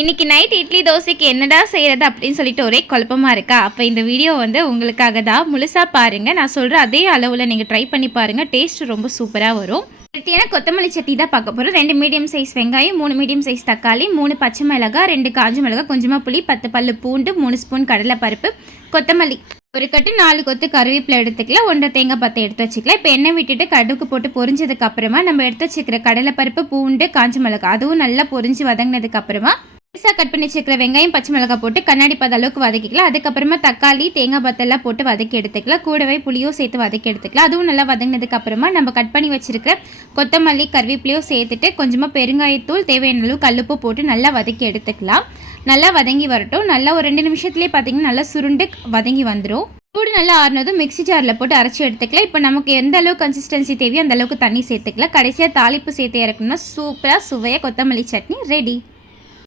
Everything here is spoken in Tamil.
இன்னைக்கு நைட் இட்லி தோசைக்கு என்னடா செய்கிறது அப்படின்னு சொல்லிட்டு ஒரே குழப்பமாக இருக்கா? அப்போ இந்த வீடியோ வந்து உங்களுக்காக தான். முழுசாக பாருங்கள். நான் சொல்கிற அதே அளவில் நீங்கள் ட்ரை பண்ணி பாருங்கள். டேஸ்ட் ரொம்ப சூப்பராக வரும். ஹெல்த்தியான கொத்தமல்லி சட்னி தான் பார்க்க போகிறோம். 2 மீடியம் சைஸ் வெங்காயம், 3 மீடியம் சைஸ் தக்காளி, 3 பச்சை மிளகாய், 2 காஞ்ச மிளகாய், கொஞ்சமாக புளி, 10 பல்லு பூண்டு, 3 ஸ்பூன் கடலைப்பருப்பு, கொத்தமல்லி ஒரு கட்டு, 4 கொத்து கருவேப்பிலை எடுத்துக்கலாம். 1 தேங்காய் பத்தை எடுத்து வச்சுக்கலாம். இப்போ எண்ணெய் விட்டுட்டு கடுகு போட்டு பொரிஞ்சதுக்கு அப்புறமா நம்ம எடுத்து வச்சுக்கிற கடலைப்பருப்பு, பூண்டு, காஞ்ச மிளகாய் அதுவும் நல்லா பொரிஞ்சு வதங்கினதுக்கு அப்புறமா கட் பண்ணி வச்சுக்கிற வெங்காயம், பச்சை மிளகாய் போட்டு கண்ணாடி பத அளவுக்கு வதக்கிக்கலாம். அதுக்கப்புறமா தக்காளி, தேங்காய் பத்தெல்லாம் போட்டு வதக்கி எடுத்துக்கலாம். கூடவே புளியும் சேர்த்து வதக்கி எடுத்துக்கலாம். அதுவும் நல்லா வதங்கினதுக்கு அப்புறமா நம்ம கட் பண்ணி வச்சிருக்கிற கொத்தமல்லி, கருவேப்பிலையும் சேர்த்துட்டு கொஞ்சமாக பெருங்காயத்தூள், தேவையான அளவு கல்லுப்பு போட்டு நல்லா வதக்கி எடுத்துக்கலாம். நல்லா வதங்கி வரட்டும். நல்லா ஒரு 2 நிமிஷத்துலேயே பார்த்தீங்கன்னா நல்லா சுருண்டு வதங்கி வந்துடும். சூடு நல்லா ஆறுனதும் மிக்ஸி ஜாரில் போட்டு அரைச்சி எடுத்துக்கலாம். இப்போ நமக்கு எந்த அளவுக்கு கன்சிஸ்டன்சி தேவையோ அந்த அளவுக்கு தண்ணி சேர்த்துக்கலாம். கடைசியாக தாளிப்பு சேர்த்து இறக்கணும்னா சூப்பராக சுவையாக கொத்தமல்லி சட்னி ரெடி.